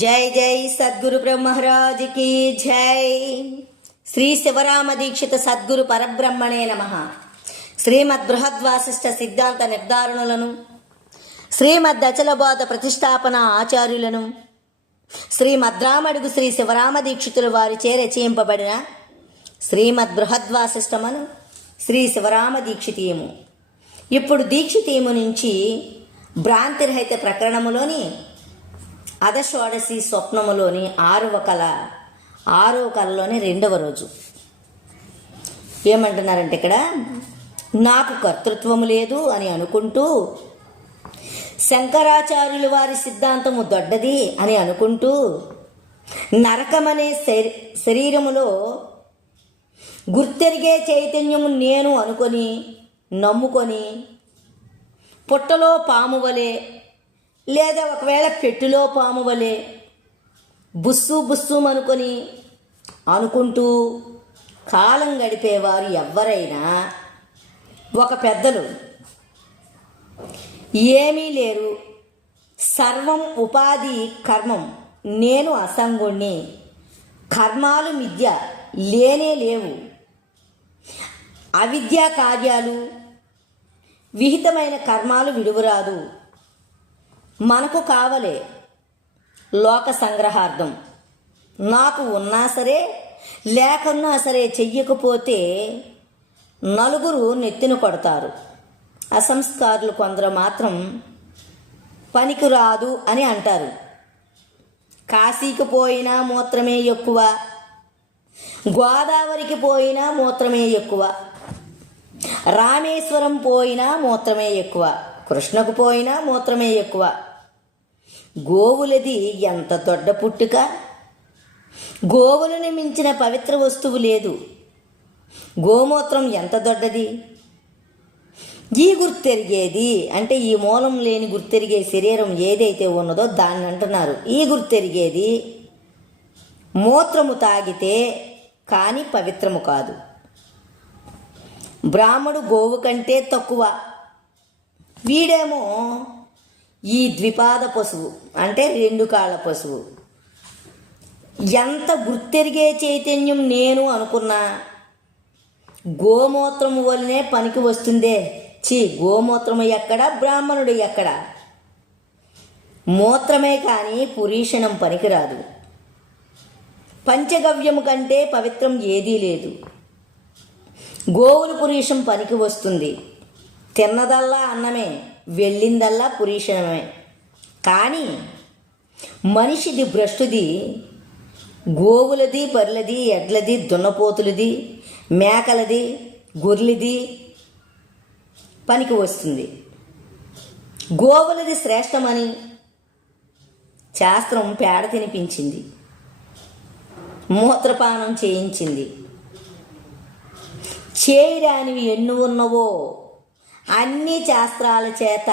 జై జై సద్గురు బ్రహ్మరాజుకి జై. శ్రీ శివరామ దీక్షిత సద్గురు పరబ్రహ్మణే నమః. శ్రీమద్ బృహద్వాసిష్ట సిద్ధాంత నిర్ధారణలను, శ్రీమద్ అచలబోధ ప్రతిష్టాపన ఆచార్యులను, శ్రీమద్రామడుగు శ్రీ శివరామ దీక్షితుల వారిచే రచయింపబడిన శ్రీమద్ బృహద్వాసిష్టమను శ్రీ శివరామ దీక్షితీయము. ఇప్పుడు దీక్షితీయము నుంచి భ్రాంతిరహిత ప్రకరణములోని అధషోడశి స్వప్నములోని ఆరవ కళలోని రెండవ రోజు ఏమంటున్నారంటే, ఇక్కడ నాకు కర్తృత్వము లేదు అని అనుకుంటూ, శంకరాచార్యుల వారి సిద్ధాంతము దొడ్డది అని అనుకుంటూ, నరకమనే శరీరములో గుర్తెరిగే చైతన్యము నేను అనుకొని నమ్ముకొని, పుట్టలో పాము వలె లేదా ఒకవేళ పెట్టులో పాము వలె బుస్సు అనుకుంటూ కాలం గడిపేవారు ఎవ్వరైనా ఒక పెద్దలు ఏమీ లేరు, సర్వం ఉపాధి కర్మం, నేను అసంగుణ్ణి, కర్మాలు మిథ్య, లేనే లేవు, అవిద్యా కార్యాలు, విహితమైన కర్మాలు విడువరాదు, మనకు కావలే లోక సంగ్రహార్థం, నాకు ఉన్నా సరే లేకున్నా సరే చెయ్యకపోతే నలుగురు నెత్తిన కొడతారు, అసంస్కారులు కొందరు మాత్రం పనికిరాదు అని అంటారు, కాశీకి పోయినా మూత్రమే ఎక్కువ, గోదావరికి పోయినా మూత్రమే ఎక్కువ, రామేశ్వరం పోయినా మూత్రమే ఎక్కువ, కృష్ణకు పోయినా మూత్రమే ఎక్కువ, గోవులది ఎంత దొడ్డ పుట్టుక, గోవులను మించిన పవిత్ర వస్తువు లేదు, గోమూత్రం ఎంత దొడ్డది, ఈ గుర్తెరిగేది అంటే ఈ మూలం లేని గుర్తెరిగే శరీరం ఏదైతే ఉన్నదో దాన్ని అంటున్నారు. ఈ గుర్తెరిగేది మూత్రము తాగితే కానీ పవిత్రము కాదు. బ్రాహ్మడు గోవు కంటే తక్కువ, వీడేమో ఈ ద్విపాద పశువు అంటే రెండు కాళ్ళ పశువు. ఎంత గుర్తెరిగే చైతన్యం నేను అనుకున్నా గోమూత్రము వల్లనే పనికి వస్తుందే. గోమూత్రము ఎక్కడ, బ్రాహ్మణుడు ఎక్కడ? మూత్రమే కానీ పురీషణం పనికిరాదు. పంచగవ్యము కంటే పవిత్రం ఏదీ లేదు. గోవుల పురీషం పనికి వస్తుంది. తిన్నదల్లా అన్నమే, వెళ్ళిందల్లా పురీషణమే. కానీ మనిషిది భ్రష్టుది, గోవులది, బర్రెలది, ఎడ్లది, దున్నపోతులది, మేకలది, గొర్రెలది పనికి వస్తుంది. గోవులది శ్రేష్టమని శాస్త్రం పేడ తినిపించింది, మూత్రపానం చేయించింది. చేయరానివి ఎన్ని ఉన్నవో అన్ని శాస్త్రాల చేత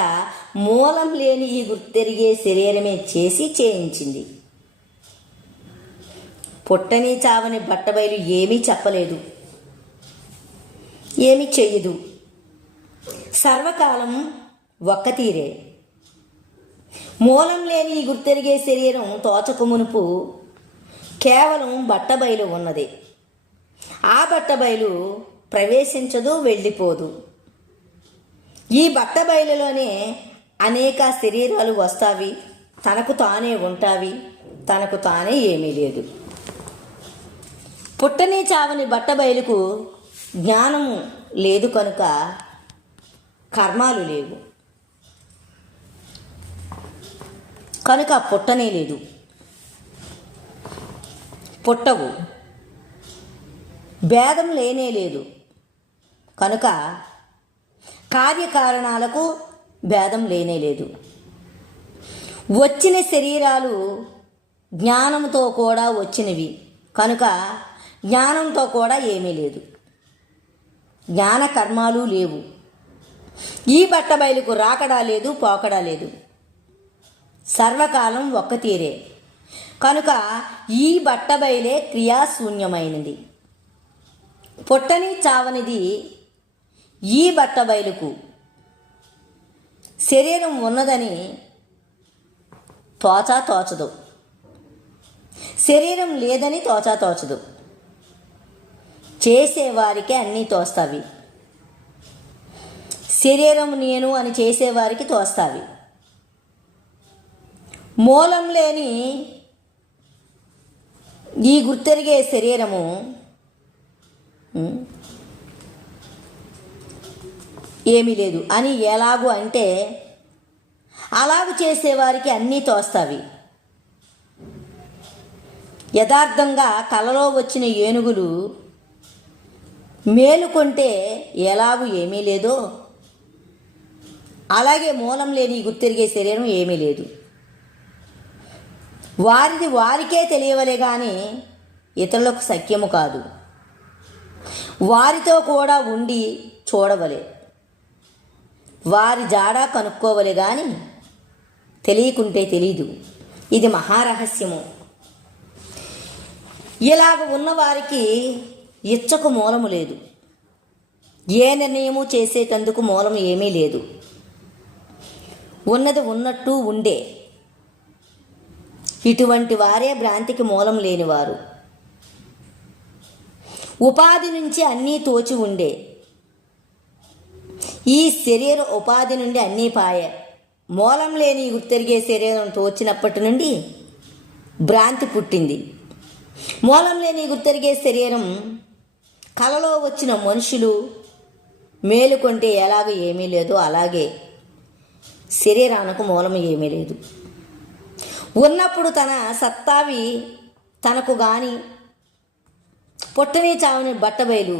మూలం లేని ఈ గుర్తెరిగే శరీరమే చేయించింది. పుట్టని చావని బట్టబయలు ఏమీ చెప్పలేదు, ఏమీ చెయ్యదు. సర్వకాలం ఒక్క తీరే. మూలం లేని ఈ గుర్తెరిగే శరీరం తోచక మునుపు కేవలం బట్టబయలు ఉన్నది. ఆ బట్టబయలు ప్రవేశించదు, వెళ్ళిపోదు. ఈ బట్టబయలులోనే అనేక శరీరాలు వస్తావి, తనకు తానే ఉంటావి, తనకు తానే ఏమీ లేదు. పుట్టని చావని బట్టబయలుకు జ్ఞానము లేదు కనుక కర్మాలు లేవు, కనుక పుట్టనే లేదు, పుట్టవు. భేదం లేనే లేదు కనుక కార్యకారణాలకు భేదం లేనే లేదు. వచ్చిన శరీరాలు జ్ఞానంతో కూడా వచ్చినవి కనుక జ్ఞానంతో కూడా ఏమీ లేదు, జ్ఞాన కర్మాలు లేవు. ఈ బట్టబయలుకు రాకడా లేదు, పోకడా లేదు. సర్వకాలం ఒక్క తీరే కనుక ఈ బట్టబయలే క్రియాశూన్యమైనది. పుట్టని చావనిది ఈ బట్టబయలుకు శరీరం ఉన్నదని తోచదు. శరీరం లేదని తోచదు, చేసేవారికి అన్నీ తోస్తావి. శరీరం నేను అని చేసేవారికి తోస్తావి. మూలం లేని ఈ గుర్తెరిగే శరీరము ఏమీ లేదు అని ఎలాగూ అంటే అలాగూ చేసేవారికి అన్నీ తోస్తావి. యథార్థంగా కలలో వచ్చిన ఏనుగులు మేలుకొంటే ఎలాగూ ఏమీ లేదో అలాగే మూలం లేని గుర్తెరిగే శరీరం ఏమీ లేదు. వారిది వారికే తెలియవలే కానీ ఇతరులకు సఖ్యము కాదు. వారితో కూడా ఉండి చూడవలే, వారి జాడా కనుక్కోవలే కానీ తెలియకుంటే తెలీదు. ఇది మహారహస్యము. ఇలాగ ఉన్నవారికి ఇచ్చకు మూలము లేదు. ఏ నిర్ణయము చేసేటందుకు మూలం ఏమీ లేదు. ఉన్నది ఉన్నట్టు ఉండే ఇటువంటి వారే భ్రాంతికి మూలం లేనివారు. ఉపాధి నుంచి అన్నీ తోచి ఉండే ఈ శరీర ఉపాధి నుండి అన్నీ పాయే. మూలం లేని గుర్తెరిగే శరీరం తోచినప్పటి నుండి భ్రాంతి పుట్టింది. మూలం లేని గుర్తెరిగే శరీరం కలలో వచ్చిన మనుషులు మేలుకొంటే ఎలాగ ఏమీ లేదో అలాగే శరీరానికి మూలం ఏమీ లేదు. ఉన్నప్పుడు తన సత్తావి తనకు గాని పుట్టని చావని బట్టబయలు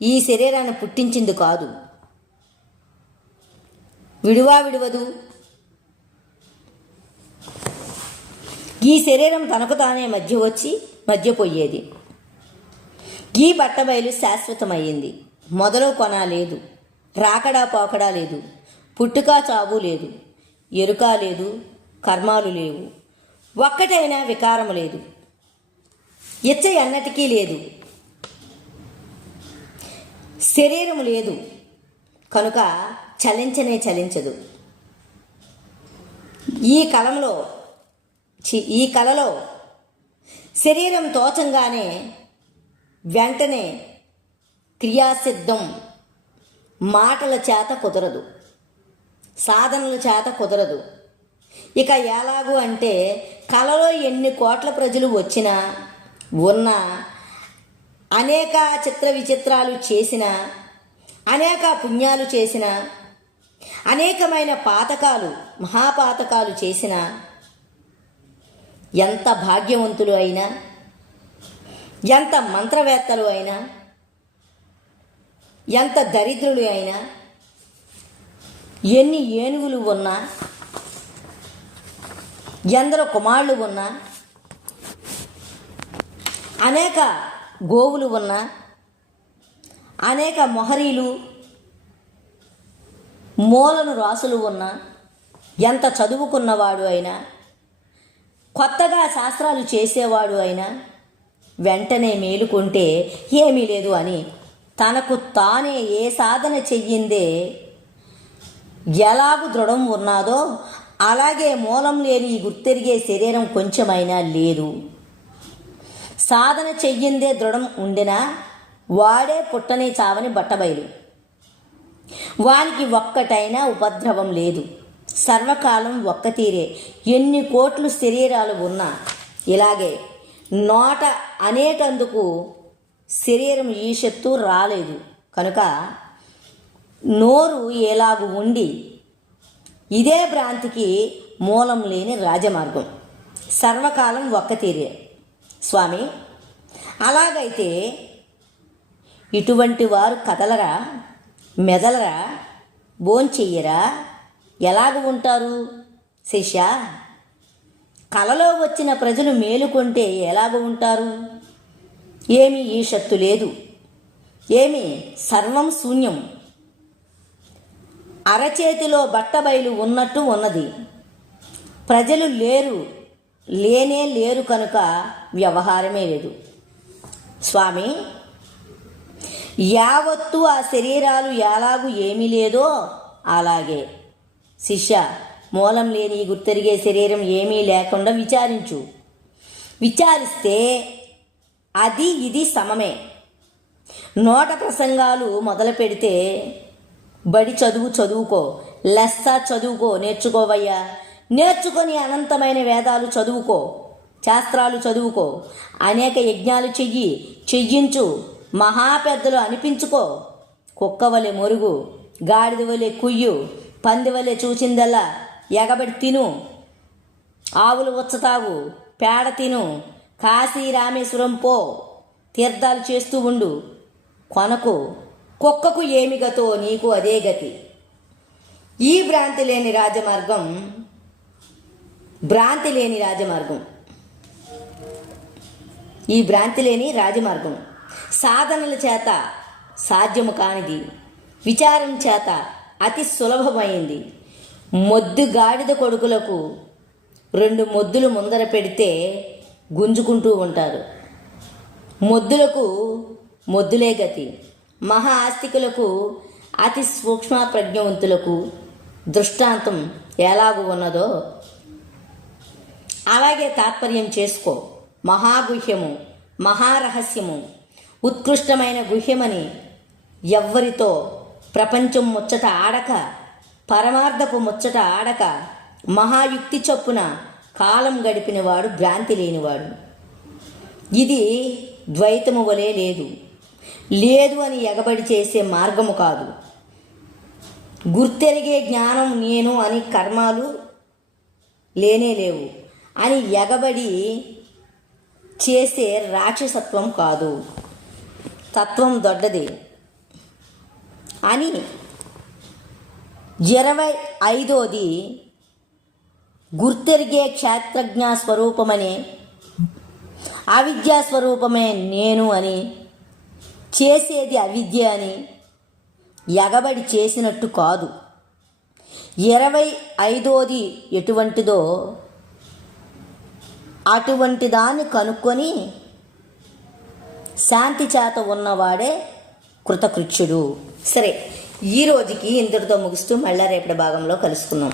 ఈ శరీరాన్ని పుట్టించింది కాదు. విడవదు. ఈ శరీరం తనకు తానే మధ్య వచ్చి మధ్యపోయేది. ఈ బట్టబయలు శాశ్వతమయ్యింది. మొదలు కొన లేదు, రాకడా పోకడా లేదు, పుట్టుక చావు లేదు, ఎరుక లేదు, కర్మాలు లేవు, ఒక్కటైనా వికారము లేదు, ఇచ్చ ఎన్నటికీ లేదు, శరీరము లేదు కనుక చలించదు. ఈ కలలో శరీరం తోచంగానే వెంటనే క్రియాసిద్ధం మాటల చేత కుదరదు, సాధనల చేత కుదరదు. ఇక ఎలాగూ అంటే కలలో ఎన్ని కోట్ల ప్రజలు వచ్చినా ఉన్నా అనేక చిత్ర విచిత్రాలు చేసిన, అనేక పుణ్యాలు చేసిన, అనేకమైన పాతకాలు మహాపాతకాలు చేసిన, ఎంత భాగ్యవంతులు అయినా, ఎంత మంత్రవేత్తలు అయినా, ఎంత దరిద్రులు అయినా, ఎన్ని ఏనుగులు ఉన్నా, ఎందరో కుమారులు ఉన్నా, అనేక గోవులు ఉన్నా, అనేక మొహరీలు మూలను రాసులు ఉన్నా, ఎంత చదువుకున్నవాడు అయినా, కొత్తగా శాస్త్రాలు చేసేవాడు అయినా వెంటనే మేలుకుంటే ఏమీ లేదు అని తనకు తానే ఏ సాధన చెయ్యిందే ఎలాగు దృఢం ఉన్నాదో అలాగే మూలం లేని ఈ గుర్తెరిగే శరీరం కొంచెమైనా లేదు. సాధన చెయ్యిందే దృఢం ఉండినా వాడే పుట్టని చావని బట్టబయలు. వానికి ఒక్కటైనా ఉపద్రవం లేదు. సర్వకాలం ఒక్క తీరే. ఎన్ని కోట్లు శరీరాలు ఉన్నా ఇలాగే నోట అనేటందుకు శరీరం ఈషత్తు రాలేదు కనుక నోరు ఎలాగు ఉండి ఇదే భ్రాంతికి మూలం లేని రాజమార్గం. సర్వకాలం ఒక్క తీరే. స్వామి, అలాగైతే ఇటువంటి వారు కదలరా, మెదలరా, భోంచెయ్యరా, ఎలాగ ఉంటారు? శిష్య, కలలో వచ్చిన ప్రజలు మేలుకొంటే ఎలాగ ఉంటారు? ఏమీ ఈషత్తు లేదు, ఏమీ సర్వం శూన్యం. అరచేతిలో బట్టబయలు ఉన్నట్టు ఉన్నది. ప్రజలు లేరు కనుక వ్యవహారమే లేదు. స్వామి, యావత్తు ఆ శరీరాలు ఎలాగూ ఏమీ లేదో అలాగే శిష్య, మూలం లేని గుర్తెరిగే శరీరం ఏమీ లేకుండా విచారించు. విచారిస్తే అది ఇది సమమే. నోట ప్రసంగాలు మొదలు పెడితే బడి చదువుకో, లెస్స చదువుకో, నేర్చుకోవయ్యా, నేర్చుకొని అనంతమైన వేదాలు చదువుకో, శాస్త్రాలు చదువుకో, అనేక యజ్ఞాలు చెయ్యించు, మహాపెద్దలు అనిపించుకో, కుక్క వలె మొరుగు, గాడిద వలె కుయ్యు, పంది వలె చూచిందల్లా ఎగబడి తిను, ఆవులు ఉచ్చతావు, పేడ తిను, కాశీ రామేశ్వరం పో, తీర్థాలు చేస్తూ ఉండు, కొనకు, కుక్కకు ఏమి గతో నీకు అదే గతి. ఈ భ్రాంతి లేని రాజమార్గం ఈ భ్రాంతి లేని రాజమార్గం సాధనల చేత సాధ్యము కానిది, విచారం చేత అతి సులభమైంది. మొద్దు గాడిద కొడుకులకు 2 మొద్దులు ముందర పెడితే గుంజుకుంటూ ఉంటారు. మొద్దులకు మొద్దులే గతి. మహా ఆస్తికులకు, అతి సూక్ష్మ ప్రజ్ఞవంతులకు దృష్టాంతం ఎలాగూ ఉన్నదో అలాగే తాత్పర్యం చేసుకో. మహాగుహ్యము, మహారహస్యము, ఉత్కృష్టమైన గుహ్యమని ఎవ్వరితో ప్రపంచం ముచ్చట ఆడక, పరమార్థపు ముచ్చట ఆడక, మహాయుక్తి చొప్పున కాలం గడిపినవాడు భ్రాంతి లేనివాడు. ఇది ద్వైతము వలె లేదు అని ఎగబడి చేసే మార్గము కాదు. గుర్తెరిగే జ్ఞానం నేను అని, కర్మాలు లేవు అని ఎగబడి చేసే రాక్షసత్వం కాదు, తత్వం దొడ్డది అని. 25వ గుర్తెరిగే క్షేత్రజ్ఞ స్వరూపమనే, అవిద్యా స్వరూపమే నేను అని, చేసేది అవిద్య అని ఎగబడి చేసినట్టు కాదు. 25వ ఎటువంటిదో అటువంటి దాన్ని కనుక్కొని శాంతి చేత ఉన్నవాడే కృతకృత్యుడు. సరే, ఈ రోజుకి ఇంతటితో ముగిస్తూ మళ్ళా రేపటి భాగంలో కలుసుకుందాం.